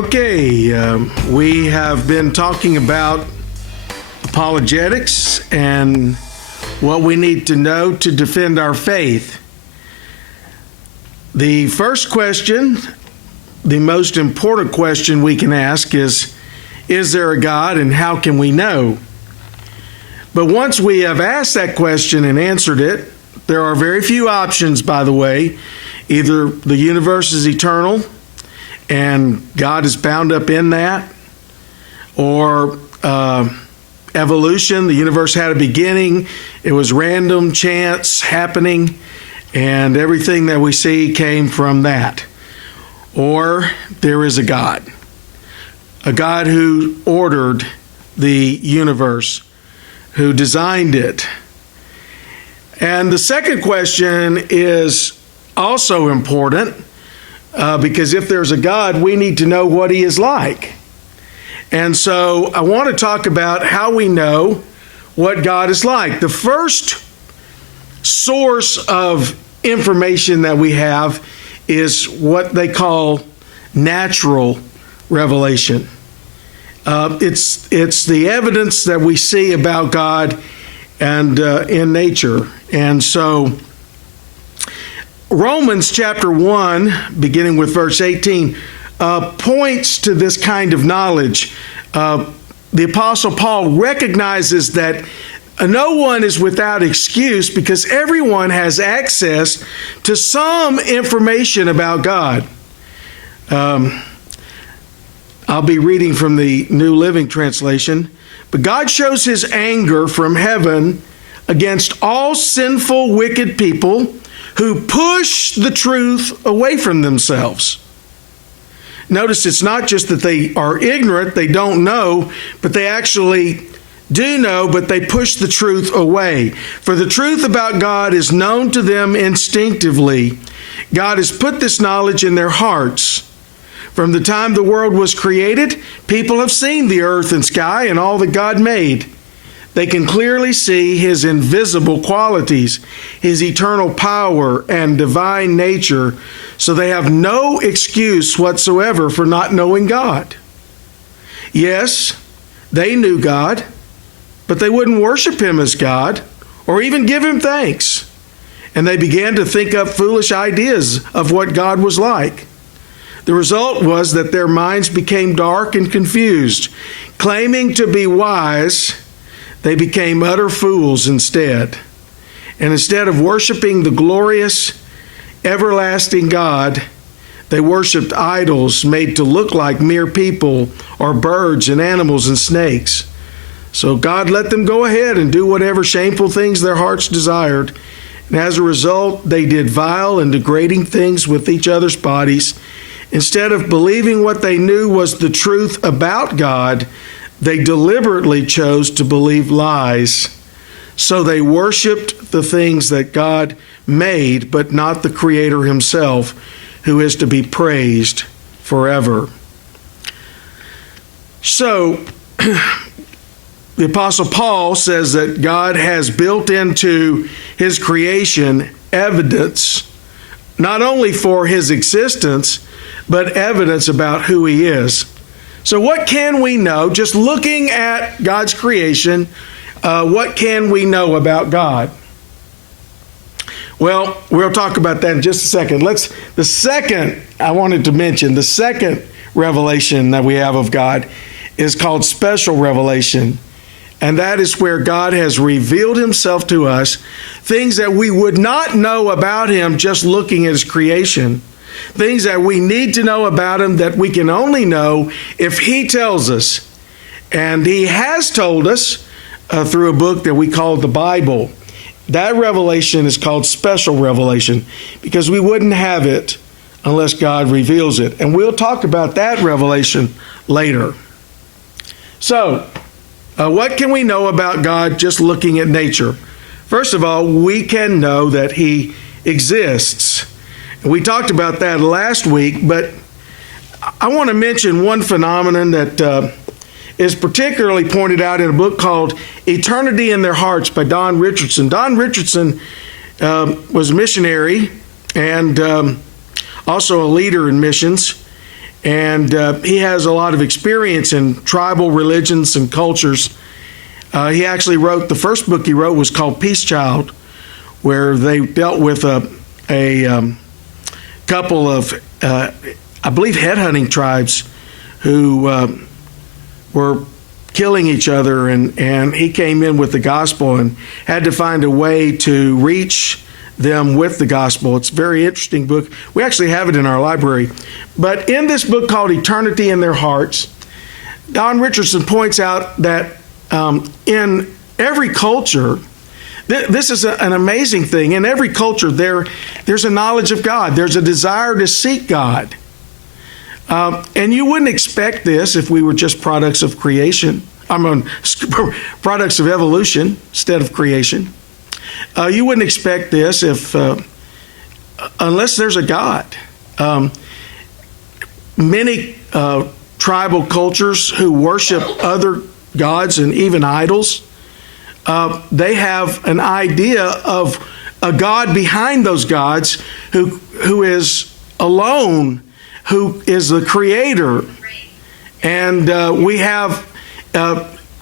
Okay, we have been talking about apologetics and what we need to know to defend our faith. The first question, the most important question we can ask is there a God and how can we know? But once we have asked that question and answered it, there are very few options, by the way. Either the universe is eternal and God is bound up in that, or evolution, the universe had a beginning, it was random chance happening, and everything that we see came from that. Or there is a God who ordered the universe, who designed it. And the second question is also important, because if there's a God, we need to know what he is like. And so I want to talk about how we know what God is like. The first source of information that we have is what they call natural revelation. It's the evidence that we see about God and in nature. And so Romans chapter 1, beginning with verse 18, points to this kind of knowledge. The Apostle Paul recognizes that no one is without excuse because everyone has access to some information about God. I'll be reading from the New Living Translation. But God shows his anger from heaven against all sinful, wicked people who push the truth away from themselves. Notice it's not just that they are ignorant, they don't know, but they actually do know, but they push the truth away. For the truth about God is known to them instinctively. God has put this knowledge in their hearts. From the time the world was created, people have seen the earth and sky and all that God made. They can clearly see his invisible qualities, his eternal power and divine nature, so they have no excuse whatsoever for not knowing God. Yes, they knew God, but they wouldn't worship him as God or even give him thanks. And they began to think up foolish ideas of what God was like. The result was that their minds became dark and confused. Claiming to be wise, they became utter fools instead. And instead of worshiping the glorious, everlasting God, they worshiped idols made to look like mere people or birds and animals and snakes. So God let them go ahead and do whatever shameful things their hearts desired. And as a result, they did vile and degrading things with each other's bodies. Instead of believing what they knew was the truth about God, they deliberately chose to believe lies. So they worshiped the things that God made, but not the Creator himself, who is to be praised forever. So, the Apostle Paul says that God has built into his creation evidence, not only for his existence, but evidence about who he is. So what can we know, just looking at God's creation, what can we know about God? Well, we'll talk about that in just a second. The second revelation that we have of God is called special revelation. And that is where God has revealed himself to us, things that we would not know about him just looking at his creation. Things that we need to know about him that we can only know if he tells us. And he has told us through a book that we call the Bible. That revelation is called special revelation because we wouldn't have it unless God reveals it. And we'll talk about that revelation later. So, what can we know about God just looking at nature? First of all, we can know that he exists. We talked about that last week, but I want to mention one phenomenon that is particularly pointed out in a book called Eternity in Their Hearts by Don Richardson. Don Richardson was a missionary and also a leader in missions. And he has a lot of experience in tribal religions and cultures. He actually wrote, the first book he wrote was called Peace Child, where they dealt with a couple of, I believe, headhunting tribes who were killing each other, and he came in with the gospel and had to find a way to reach them with the gospel. It's a very interesting book. We actually have it in our library. But in this book called Eternity in Their Hearts, Don Richardson points out that in every culture, this is an amazing thing. In every culture, there's a knowledge of God. There's a desire to seek God. And you wouldn't expect this if we were just products of creation. Products of evolution instead of creation. You wouldn't expect this unless there's a God. Many tribal cultures who worship other gods and even idols, they have an idea of a God behind those gods who is alone, who is the creator. And we have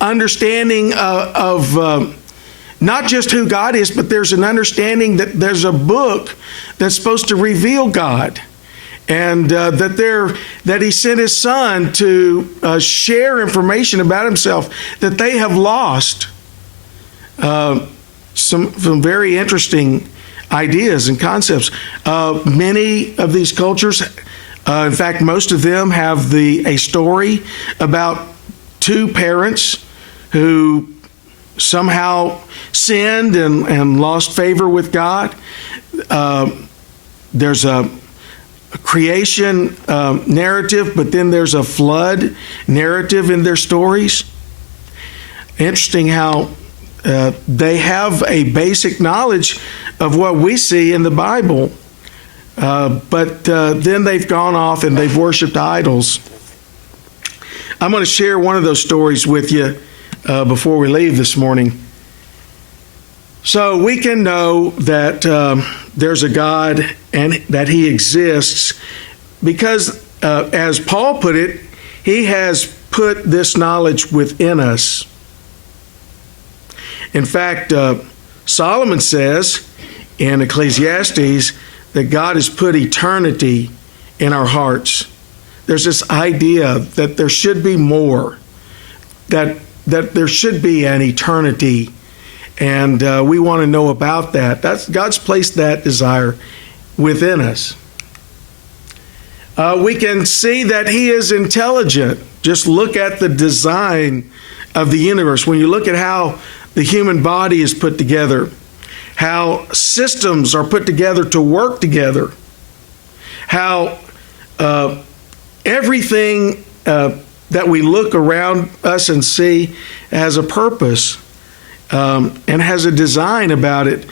understanding of not just who God is, but there's an understanding that there's a book that's supposed to reveal God. And that he sent his son to share information about himself that they have lost. Some very interesting ideas and concepts. Many of these cultures, in fact, most of them have a story about two parents who somehow sinned and lost favor with God. There's a creation narrative, but then there's a flood narrative in their stories. Interesting how they have a basic knowledge of what we see in the Bible, but then they've gone off and they've worshiped idols. I'm going to share one of those stories with you before we leave this morning. So we can know that there's a God and that he exists because, as Paul put it, he has put this knowledge within us. In fact, Solomon says in Ecclesiastes that God has put eternity in our hearts. There's this idea that there should be more, that there should be an eternity. And we want to know about that. God's placed that desire within us. We can see that he is intelligent. Just look at the design of the universe. When you look at how the human body is put together, how systems are put together to work together, how everything that we look around us and see has a purpose. And has a design about it.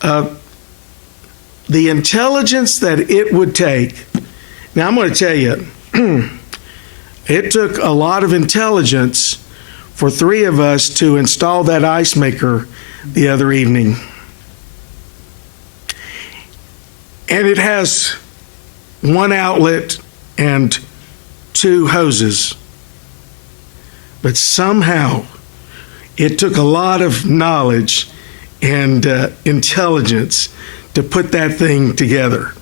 The intelligence that it would take. Now, I'm going to tell you, it took a lot of intelligence for three of us to install that ice maker the other evening. And it has one outlet and two hoses. But somehow, it took a lot of knowledge and intelligence to put that thing together.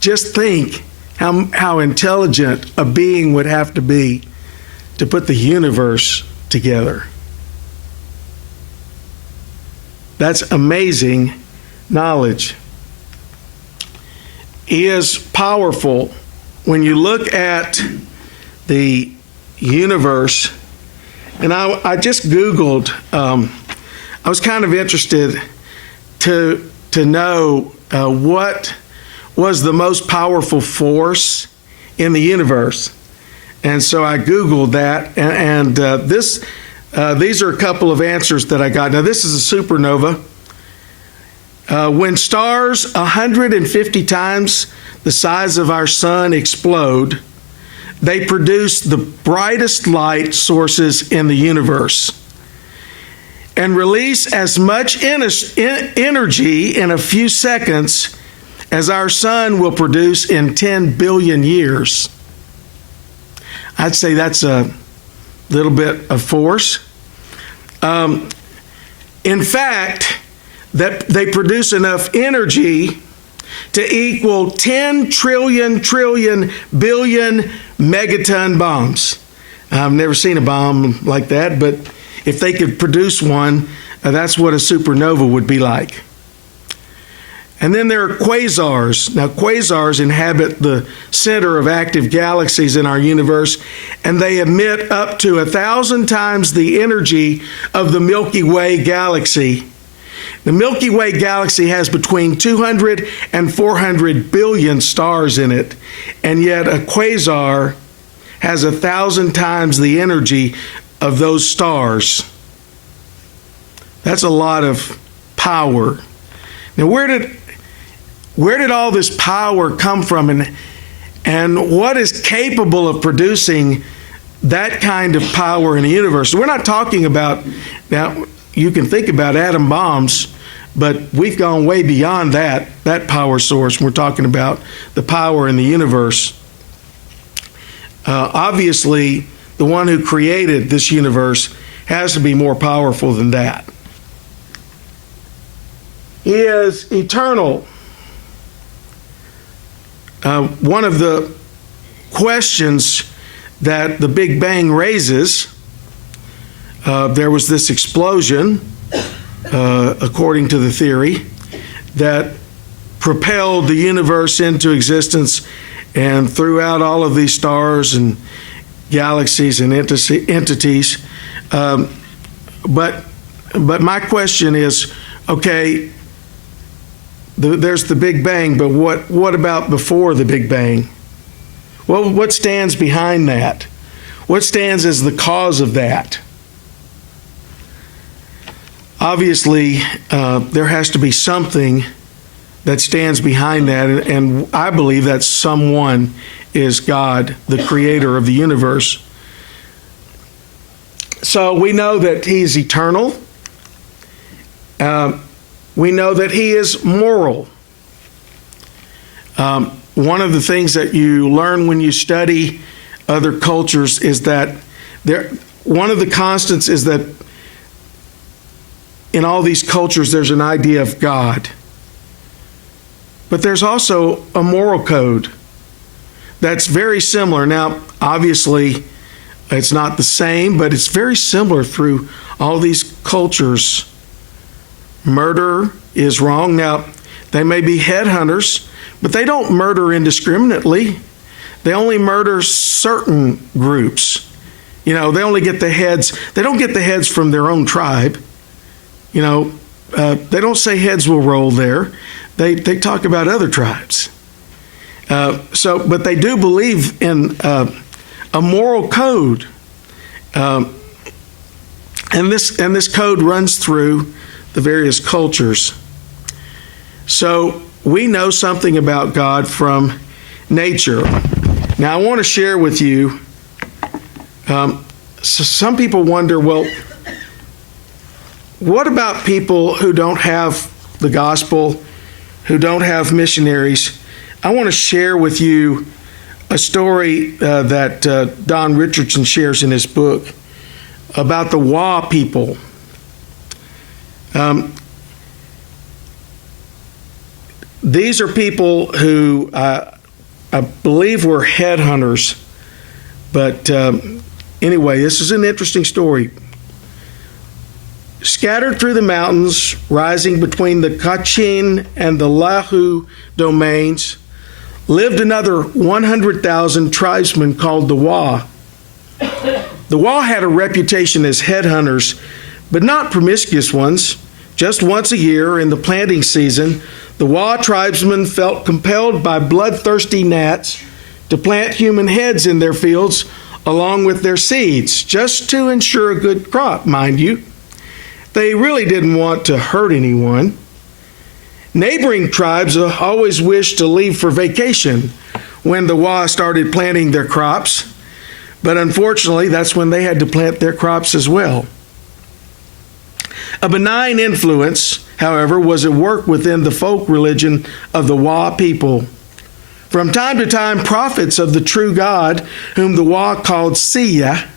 Just think how intelligent a being would have to be to put the universe together. That's amazing knowledge. He is powerful. When you look at the universe, and I just Googled, I was kind of interested to know what was the most powerful force in the universe. And so I Googled that, and these are a couple of answers that I got. Now, this is a supernova. When stars 150 times the size of our sun explode, they produce the brightest light sources in the universe and release as much energy in a few seconds as our sun will produce in 10 billion years. I'd say that's a little bit of force. In fact, that they produce enough energy to equal 10 trillion billion megaton bombs. I've never seen a bomb like that, but if they could produce one, that's what a supernova would be like. And then there are quasars. Now, quasars inhabit the center of active galaxies in our universe, and they emit up to 1,000 times the energy of the Milky Way galaxy. The Milky Way galaxy has between 200 and 400 billion stars in it, and yet a quasar has 1,000 times the energy of those stars. That's a lot of power. Now, where did all this power come from, and what is capable of producing that kind of power in the universe? We're not talking about, now you can think about atom bombs, but we've gone way beyond that power source. We're talking about the power in the universe. Obviously, the one who created this universe has to be more powerful than that. He is eternal. One of the questions that the Big Bang raises, there was this explosion, according to the theory, that propelled the universe into existence and threw out all of these stars and galaxies and entities. But my question is, okay, there's the Big Bang, but what about before the Big Bang? Well, what stands behind that? What stands as the cause of that? Obviously, there has to be something that stands behind that, and I believe that someone is God, the creator of the universe. So we know that He's eternal. We know that He is moral. One of the things that you learn when you study other cultures is that one of the constants is that in all these cultures there's an idea of God. But there's also a moral code that's very similar. Now, obviously, it's not the same, but it's very similar through all these cultures. Murder is wrong. Now, they may be headhunters, but they don't murder indiscriminately. They only murder certain groups. You know, they only get the heads. They don't get the heads from their own tribe. You know, they don't say heads will roll there. They talk about other tribes. But they do believe in a moral code, and this code runs through the various cultures. So we know something about God from nature. Now I want to share with you. So some people wonder, well, what about people who don't have the gospel, who don't have missionaries? I want to share with you a story that Don Richardson shares in his book about the Wa people. These are people who I believe were headhunters, but anyway, this is an interesting story. Scattered through the mountains, rising between the Kachin and the Lahu domains, lived another 100,000 tribesmen called the Wa. The Wa had a reputation as headhunters, but not promiscuous ones. Just once a year in the planting season, the Wa tribesmen felt compelled by bloodthirsty gnats to plant human heads in their fields along with their seeds, just to ensure a good crop, mind you. They really didn't want to hurt anyone. Neighboring tribes always wished to leave for vacation when the Wa started planting their crops, but unfortunately, that's when they had to plant their crops as well. A benign influence however, was at work within the folk religion of the Wa people. From time to time, prophets of the true God, whom the Wa called Sia,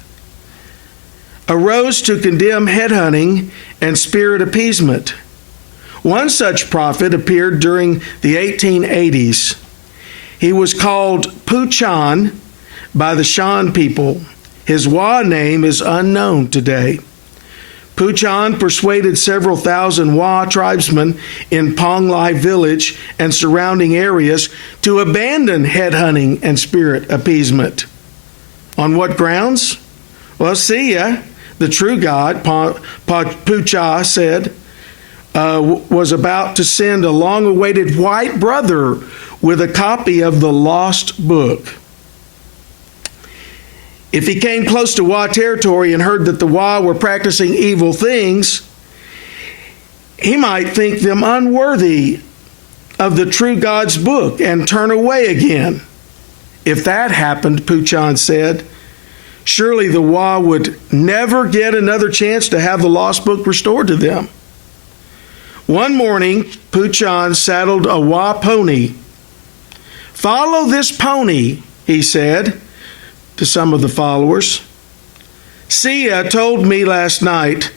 arose to condemn headhunting and spirit appeasement. One such prophet appeared during the 1880s. He was called Puchan by the Shan people. His Wa name is unknown today. Puchan persuaded several thousand Wa tribesmen in Ponglai village and surrounding areas to abandon headhunting and spirit appeasement. On what grounds? Well, Sia, the true God, Pucha said, was about to send a long-awaited white brother with a copy of the lost book. If he came close to Wa territory and heard that the Wa were practicing evil things, he might think them unworthy of the true God's book and turn away again. If that happened, Puchan said, surely the Wa would never get another chance to have the lost book restored to them. One morning, Puchan saddled a Wa pony. Follow this pony, he said to some of the followers. Sia told me last night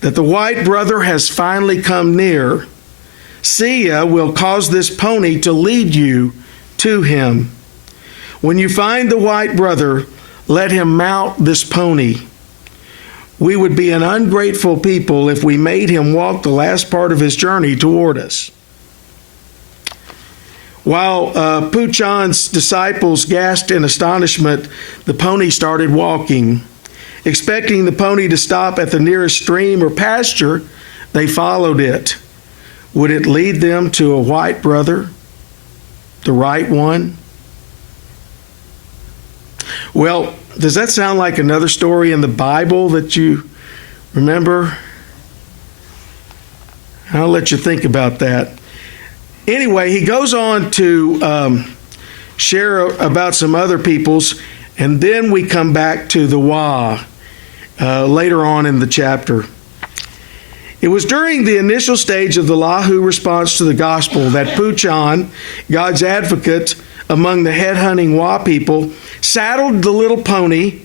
that the white brother has finally come near. Sia will cause this pony to lead you to him. When you find the white brother, let him mount this pony. We would be an ungrateful people if we made him walk the last part of his journey toward us. While Puchan's disciples gasped in astonishment, the pony started walking. Expecting the pony to stop at the nearest stream or pasture, they followed it. Would it lead them to a white brother, the right one? Well, does that sound like another story in the Bible that you remember? I'll let you think about that. Anyway, he goes on to share about some other peoples, and then we come back to the Wa later on in the chapter. It was during the initial stage of the Lahu response to the gospel that Puchan, God's advocate among the headhunting Wa people, saddled the little pony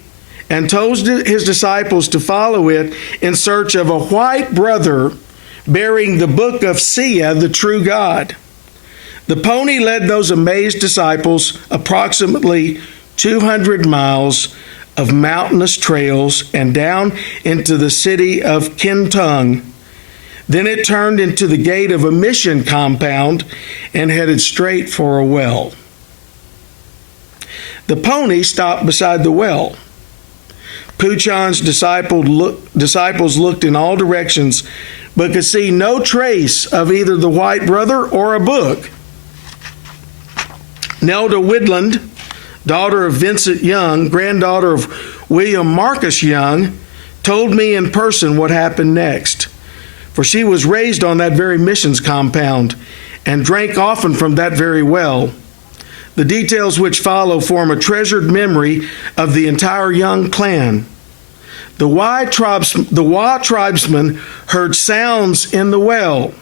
and told his disciples to follow it in search of a white brother bearing the book of Sia, the true God. The pony led those amazed disciples approximately 200 miles of mountainous trails and down into the city of Kintung. Then it turned into the gate of a mission compound and headed straight for a well. The pony stopped beside the well. Puchan's disciples looked in all directions, but could see no trace of either the white brother or a book. Nelda Widland, daughter of Vincent Young, granddaughter of William Marcus Young, told me in person what happened next. For she was raised on that very missions compound and drank often from that very well. The details which follow form a treasured memory of the entire Young clan. The Wa tribesmen heard sounds in the well.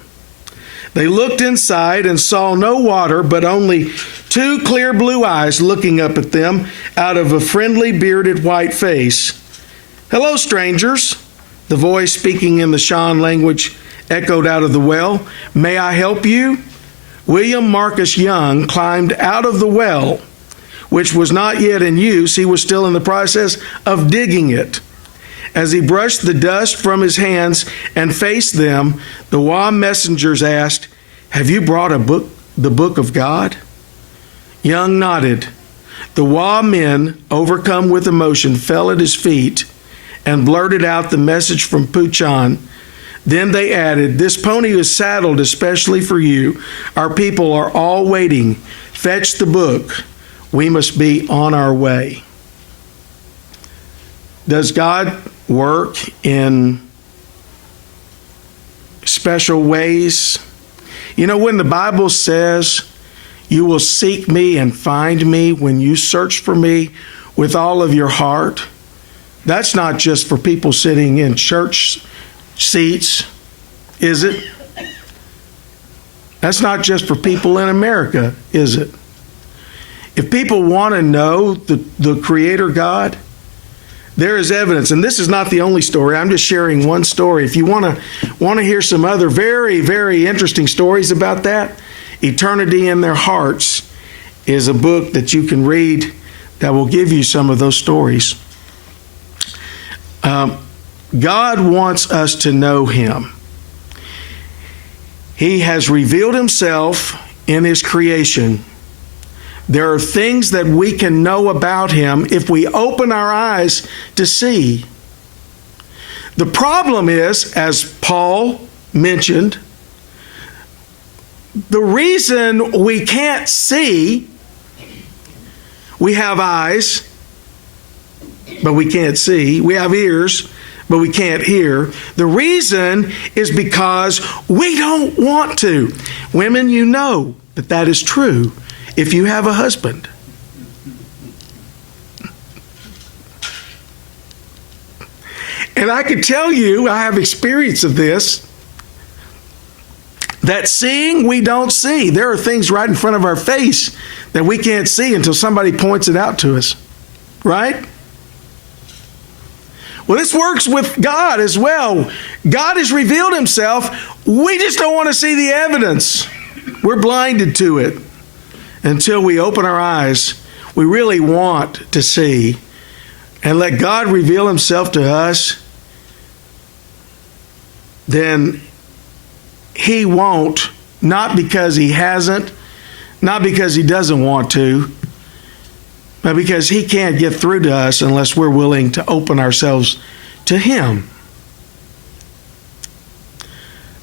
They looked inside and saw no water, but only two clear blue eyes looking up at them out of a friendly bearded white face. "Hello, strangers," the voice speaking in the Shan language echoed out of the well. "May I help you?" William Marcus Young climbed out of the well, which was not yet in use. He was still in the process of digging it. As he brushed the dust from his hands and faced them, the Wa messengers asked, "Have you brought the book of God?" Young nodded. The Wa men, overcome with emotion, fell at his feet and blurted out the message from Puchan. Then they added, "This pony is saddled especially for you. Our people are all waiting. Fetch the book. We must be on our way." Does God work in special ways? You know, when the Bible says, "You will seek me and find me when you search for me with all of your heart," that's not just for people sitting in church seats, is it? That's not just for people in America, is it? If people want to know the Creator God, there is evidence. And this is not the only story. I'm just sharing one story. If you want to hear some other very, very interesting stories about that, Eternity in Their Hearts is a book that you can read that will give you some of those stories. God wants us to know Him. He has revealed Himself in His creation. There are things that we can know about Him if we open our eyes to see. The problem is, as Paul mentioned, the reason we can't see, we have eyes, but we can't see. We have ears, but we can't hear. The reason is because we don't want to. Women, you know that is true if you have a husband. And I can tell you, I have experience of this, that seeing we don't see. There are things right in front of our face that we can't see until somebody points it out to us, right? Well, this works with God as well. God has revealed Himself. We just don't want to see the evidence. We're blinded to it until we open our eyes. We really want to see and let God reveal Himself to us. Then He won't, not because He hasn't, not because He doesn't want to, but because He can't get through to us unless we're willing to open ourselves to Him.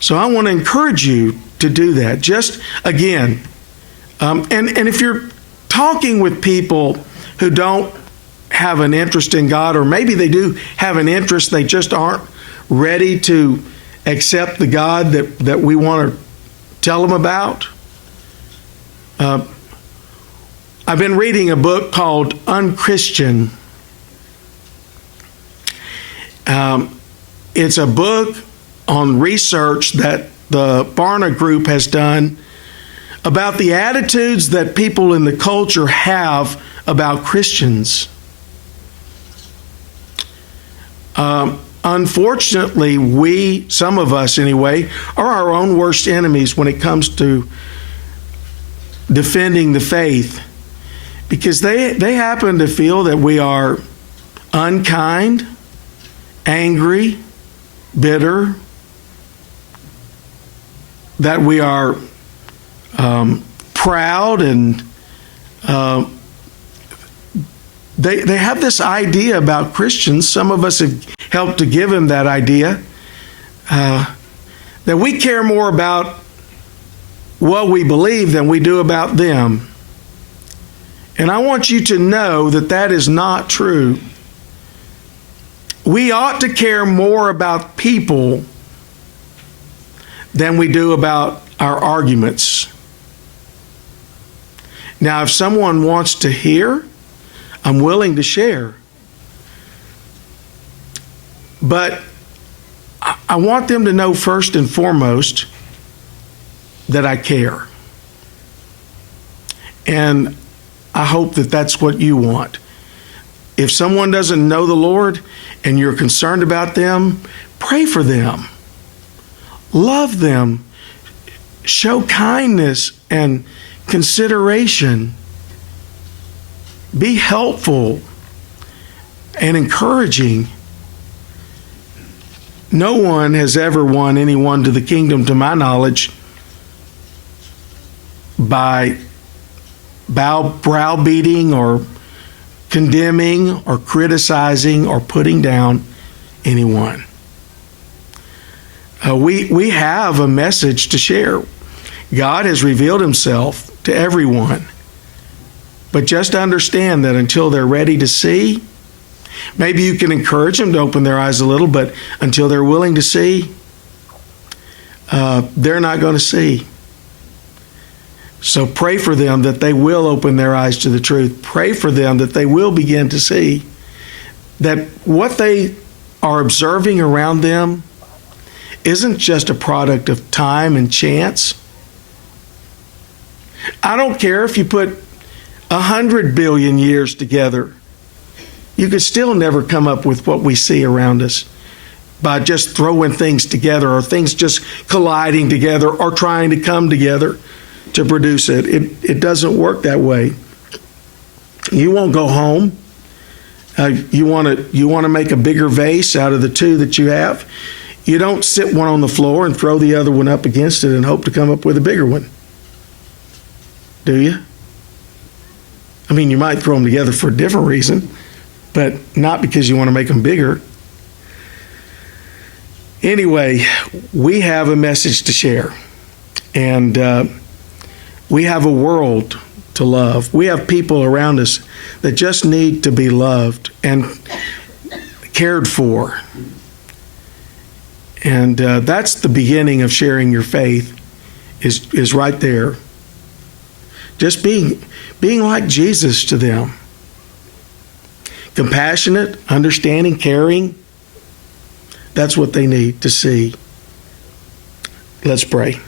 So I want to encourage you to do that. Just again, and if you're talking with people who don't have an interest in God, or maybe they do have an interest, they just aren't ready to accept the God that we want to tell them about. I've been reading a book called Unchristian. It's a book on research that the Barna Group has done about the attitudes that people in the culture have about Christians. Unfortunately, some of us anyway, are our own worst enemies when it comes to defending the faith, because they happen to feel that we are unkind, angry, bitter, that we are proud, and they have this idea about Christians. Some of us have helped to give them that idea, that we care more about what we believe than we do about them. And I want you to know that that is not true. We ought to care more about people than we do about our arguments. Now, if someone wants to hear, I'm willing to share. But I want them to know first and foremost that I care. And I hope that that's what you want. If someone doesn't know the Lord and you're concerned about them, pray for them. Love them. Show kindness and consideration. Be helpful and encouraging. No one has ever won anyone to the kingdom, to my knowledge, by browbeating or condemning or criticizing or putting down anyone. We have a message to share. God has revealed Himself to everyone. But just understand that until they're ready to see, maybe you can encourage them to open their eyes a little, but until they're willing to see, they're not going to see. So pray for them that they will open their eyes to the truth. Pray for them that they will begin to see that what they are observing around them isn't just a product of time and chance I don't care if you put 100 billion years together. You could still never come up with what we see around us by just throwing things together or things just colliding together or trying to come together to produce it. It doesn't work that way. You won't go home. You want to make a bigger vase out of the two that you have. You don't sit one on the floor and throw the other one up against it and hope to come up with a bigger one. Do you? I mean, you might throw them together for a different reason, but not because you want to make them bigger. Anyway, we have a message to share, and we have a world to love. We have people around us that just need to be loved and cared for. And that's the beginning of sharing your faith, is right there. Just being like Jesus to them. Compassionate, understanding, caring. That's what they need to see. Let's pray.